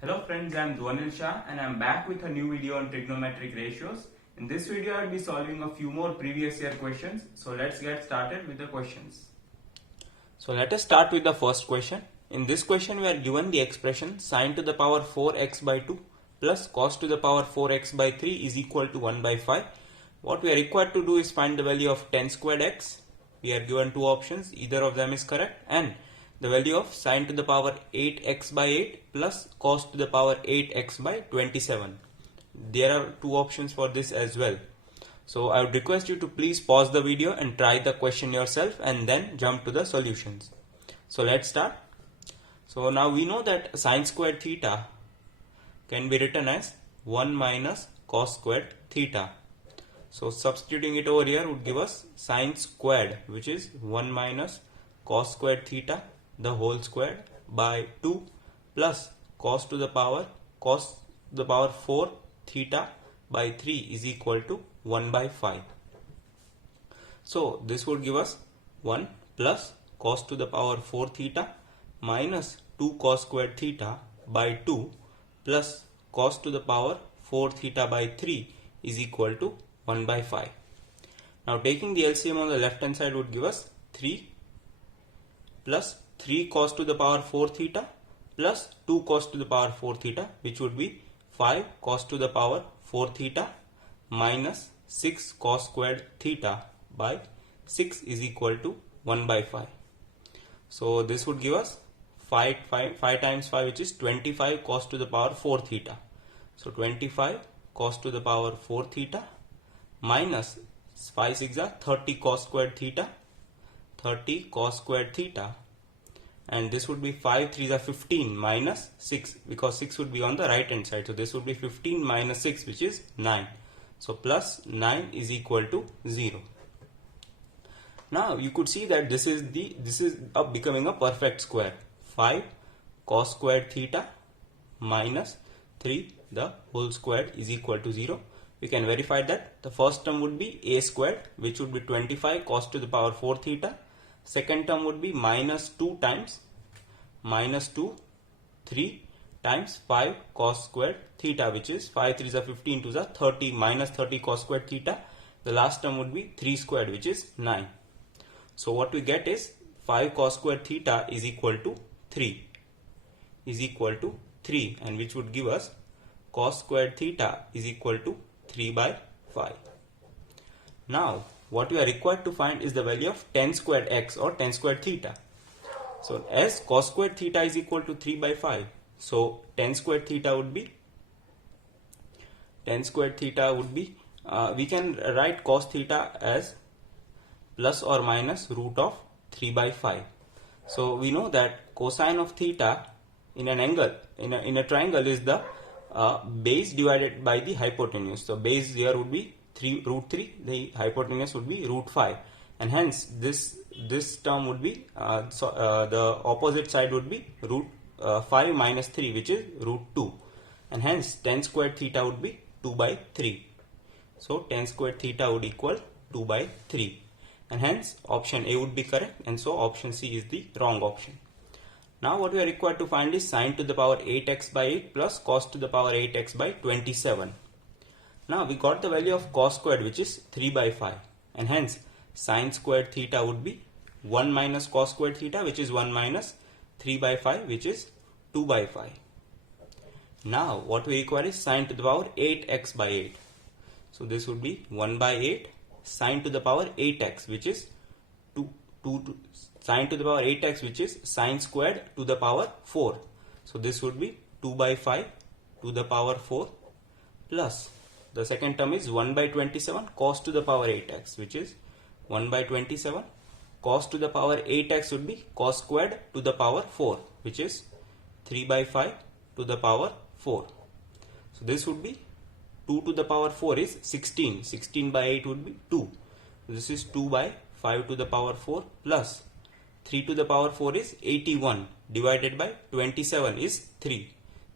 Hello friends, I am Dhwanil Shah and I am back with a new video on trigonometric ratios. In this video I will be solving a few more previous year questions. So let's get started with the questions. So let us start with the first question. In this question we are given the expression sin to the power 4x by 2 plus cos to the power 4x by 3 is equal to 1 by 5. What we are required to do is find the value of 10 squared x. We are given two options, either of them is correct, and the value of sin to the power 8x by 8 plus cos to the power 8x by 27. There are two options for this as well. So I would request you to please pause the video and try the question yourself and then jump to the solutions. So let's start. So now we know that sin squared theta can be written as 1 minus cos squared theta. So substituting it over here would give us sin squared, which is 1 minus cos squared theta the whole squared by 2 plus cos to the power 4 theta by 3 is equal to 1 by 5. So this would give us 1 plus cos to the power 4 theta minus 2 cos squared theta by 2 plus cos to the power 4 theta by 3 is equal to 1 by 5. Now taking the LCM on the left hand side would give us 3 plus 3 cos to the power 4 theta plus 2 cos to the power 4 theta, which would be 5 cos to the power 4 theta minus 6 cos squared theta by 6 is equal to 1 by 5. So this would give us 5 times 5, which is 25 cos to the power 4 theta. So 25 cos to the power 4 theta minus 5 6 are 30 cos squared theta, 30 cos squared theta, and this would be 5 3 are 15 minus 6, because 6 would be on the right hand side. So this would be 15 minus 6, which is 9. So plus 9 is equal to 0. Now you could see that this is becoming a perfect square. 5 cos squared theta minus 3 the whole squared is equal to 0. We can verify that the first term would be a squared, which would be 25 cos to the power 4 theta. Second term would be minus 2 times minus 2 3 times 5 cos squared theta, which is 5 3 is 15 2 is 30 minus 30 cos squared theta. The last term would be 3 squared, which is 9. So what we get is 5 cos squared theta is equal to 3 and which would give us cos squared theta is equal to 3 by 5. Now what we are required to find is the value of 10 squared x or 10 squared theta. So as cos squared theta is equal to 3 by 5, so 10 squared theta would be we can write cos theta as plus or minus root of 3 by 5. So we know that cosine of theta in an angle in a triangle is the base divided by the hypotenuse. So base here would be root 3, the hypotenuse would be root 5, and hence this term would be the opposite side would be root 5 minus 3, which is root 2, and hence 10 squared theta would be 2 by 3. So 10 squared theta would equal 2 by 3, and hence option A would be correct, and so option C is the wrong option. Now what we are required to find is sin to the power 8x by 8 plus cos to the power 8x by 27. Now we got the value of cos squared, which is 3 by 5, and hence sin squared theta would be 1 minus cos squared theta, which is 1 minus 3 by 5, which is 2 by 5. Now what we require is sin to the power 8x by 8. So this would be 1 by 8 sin to the power 8x, which is sin to the power 8x, which is sin squared to the power 4. So this would be 2 by 5 to the power 4 plus the second term is 1 by 27 cos to the power 8x, which is 1 by 27 cos to the power 8x would be cos squared to the power 4, which is 3 by 5 to the power 4. So this would be 2 to the power 4 is 16. 16 by 8 would be 2. This is 2 by 5 to the power 4 plus 3 to the power 4 is 81 divided by 27 is 3.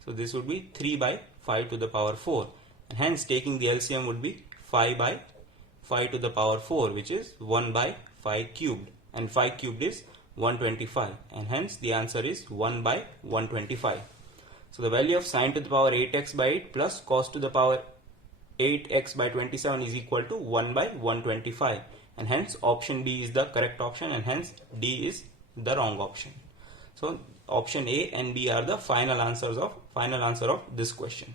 So this would be 3 by 5 to the power 4. And hence taking the LCM would be 5 by 5 to the power 4, which is 1 by 5 cubed, and 5 cubed is 125, and hence the answer is 1 by 125. So the value of sine to the power 8x by 8 plus cos to the power 8x by 27 is equal to 1 by 125, and hence option B is the correct option, and hence D is the wrong option. So option A and B are the final answer of this question.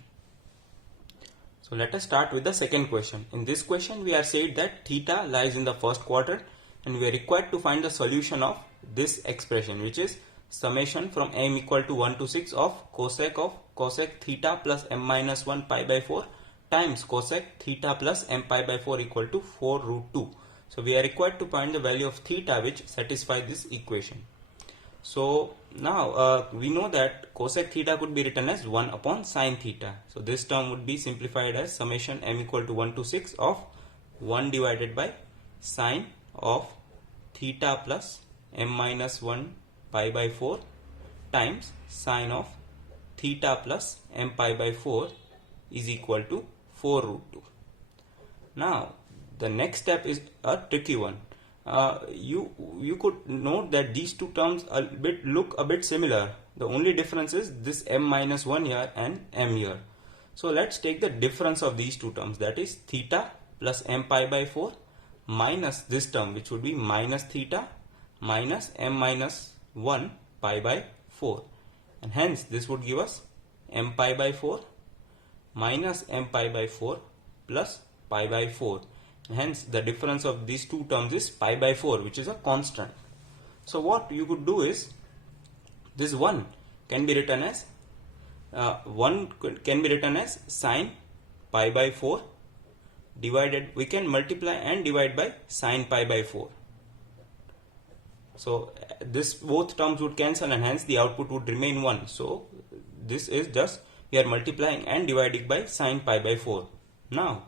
So let us start with the second question. In this question we are said that theta lies in the first quadrant, and we are required to find the solution of this expression, which is summation from m equal to 1 to 6 of cosec theta plus m minus 1 pi by 4 times cosec theta plus m pi by 4 equal to 4 root 2. So we are required to find the value of theta which satisfies this equation. So now we know that cosec theta could be written as 1 upon sine theta. So this term would be simplified as summation m equal to 1 to 6 of 1 divided by sine of theta plus m minus 1 pi by 4 times sine of theta plus m pi by 4 is equal to 4 root 2. Now the next step is a tricky one. You could note that these two terms look a bit similar. The only difference is this m minus 1 here and m here. So let's take the difference of these two terms, that is theta plus m pi by 4 minus this term, which would be minus theta minus m minus 1 pi by 4, and hence this would give us m pi by 4 minus m pi by 4 plus pi by 4. Hence the difference of these two terms is pi by 4, which is a constant. So what you could do is, this 1 can be written as sine pi by 4 divided, we can multiply and divide by sine pi by 4. So this both terms would cancel, and hence the output would remain 1. So this is just, we are multiplying and dividing by sine pi by 4. Now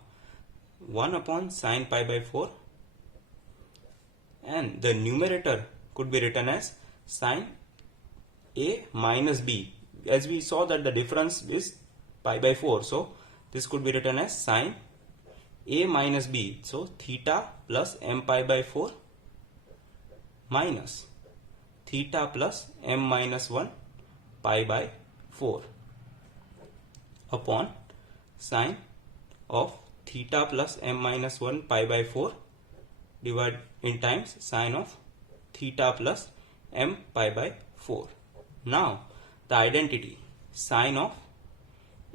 1 upon sine pi by 4, and the numerator could be written as sine A minus B, as we saw that the difference is pi by 4. So this could be written as sine A minus B. So theta plus m pi by 4 minus theta plus m minus 1 pi by 4 upon sine of theta plus m minus 1 pi by 4 divided in times sine of theta plus m pi by 4. Now the identity sine of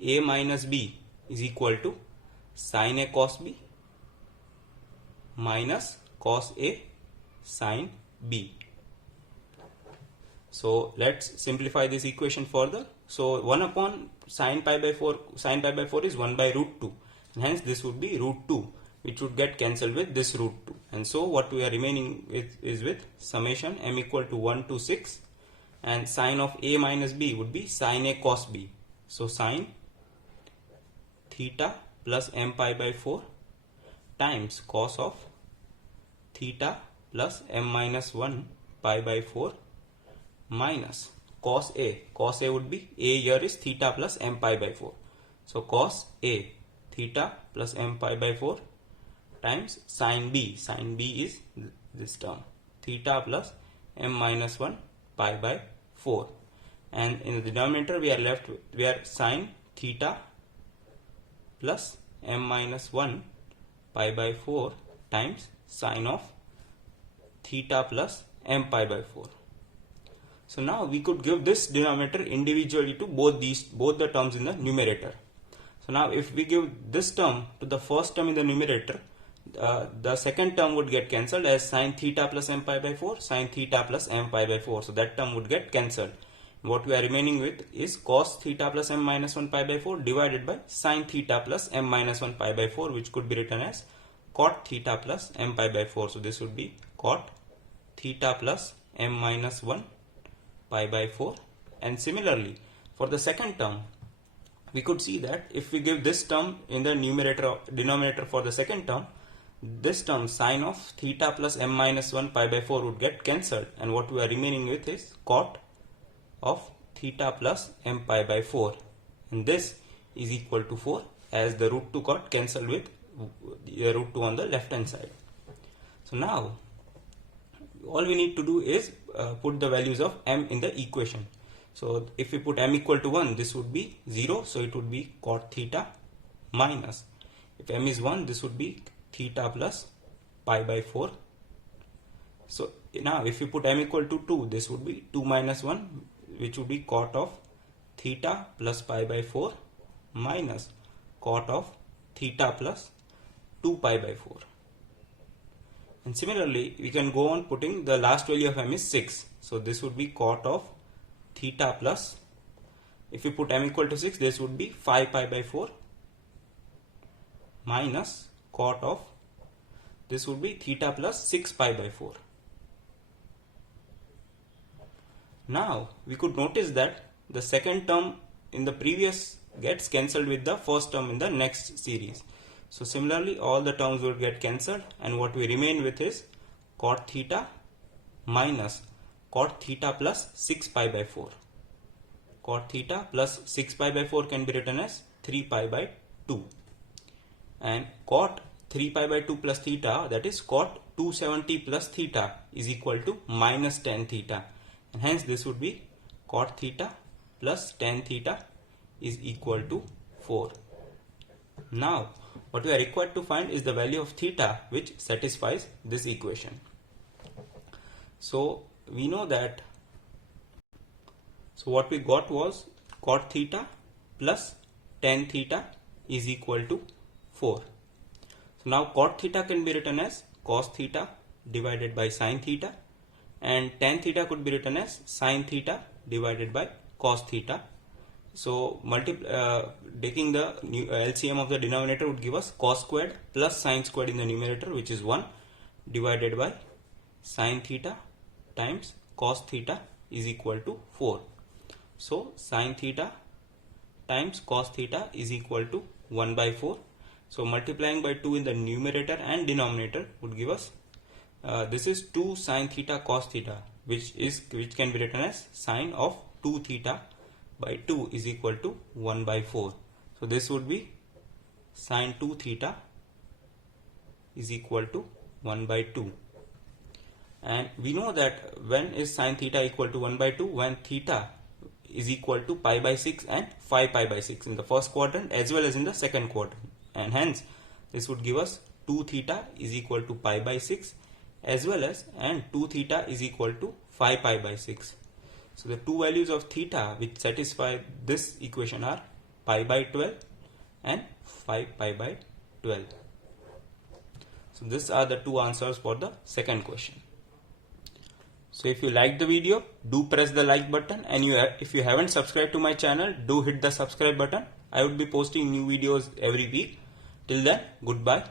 A minus B is equal to sine A cos B minus cos A sine B. So let's simplify this equation further. So 1 upon sine pi by 4 is 1 by root 2, and hence this would be root 2, which would get cancelled with this root 2, and so what we are remaining with is with summation m equal to 1 to 6, and sine of A minus B would be sine A cos B. So sine theta plus m pi by 4 times cos of theta plus m minus 1 pi by 4 minus cos A. Cos A would be, A here is theta plus m pi by 4. So cos A theta plus m pi by 4 times sine B. Sine B is this term, theta plus m minus 1 pi by 4. And in the denominator we are left with, we are sine theta plus m minus 1 pi by 4 times sine of theta plus m pi by 4. So now we could give this denominator individually to both the terms in the numerator. So now if we give this term to the first term in the numerator, the second term would get cancelled as sine theta plus m pi by 4, sine theta plus m pi by 4. So that term would get cancelled. What we are remaining with is cos theta plus m minus 1 pi by 4 divided by sine theta plus m minus 1 pi by 4, which could be written as cot theta plus m pi by 4. So this would be cot theta plus m minus 1 pi by 4. And similarly for the second term, we could see that if we give this term in the denominator for the second term, this term sine of theta plus m minus 1 pi by 4 would get cancelled, and what we are remaining with is cot of theta plus m pi by 4, and this is equal to 4, as the root 2 got cancelled with the root 2 on the left hand side. So now all we need to do is put the values of m in the equation. So if we put m equal to 1, this would be 0, so it would be cot theta minus. If m is 1, this would be theta plus pi by 4. So now if you put m equal to 2, this would be 2 minus 1, which would be cot of theta plus pi by 4 minus cot of theta plus 2 pi by 4. And similarly, we can go on putting the last value of m is 6. So this would be cot of theta plus, if you put m equal to 6, this would be 5 pi by 4 minus cot of, this would be theta plus 6 pi by 4. Now we could notice that the second term in the previous gets cancelled with the first term in the next series. So similarly, all the terms will get cancelled, and what we remain with is cot theta minus cot theta plus 6 pi by 4. Cot theta plus 6 pi by 4 can be written as 3 pi by 2. And cot 3 pi by 2 plus theta, that is cot 270 plus theta, is equal to minus tan theta. And hence this would be cot theta plus tan theta is equal to 4. Now what we are required to find is the value of theta which satisfies this equation. So we know that, so what we got was cot theta plus tan theta is equal to 4. So now cot theta can be written as cos theta divided by sin theta, and tan theta could be written as sin theta divided by cos theta. So taking the LCM of the denominator would give us cos squared plus sin squared in the numerator, which is 1, divided by sin theta times cos theta is equal to 4. So sin theta times cos theta is equal to 1 by 4. So multiplying by 2 in the numerator and denominator would give us this is 2 sin theta cos theta, which can be written as sine of 2 theta by 2 is equal to 1 by 4. So this would be sine 2 theta is equal to 1 by 2. And we know that when is sine theta equal to 1 by 2? When theta is equal to pi by 6 and 5 pi by 6 in the first quadrant as well as in the second quadrant. And hence this would give us 2 theta is equal to pi by 6 as well as, and 2 theta is equal to 5 pi by 6. So the two values of theta which satisfy this equation are pi by 12 and 5 pi by 12. So these are the two answers for the second question. So if you like the video, do press the like button, and if you haven't subscribed to my channel, do hit the subscribe button. I would be posting new videos every week. Till then, goodbye.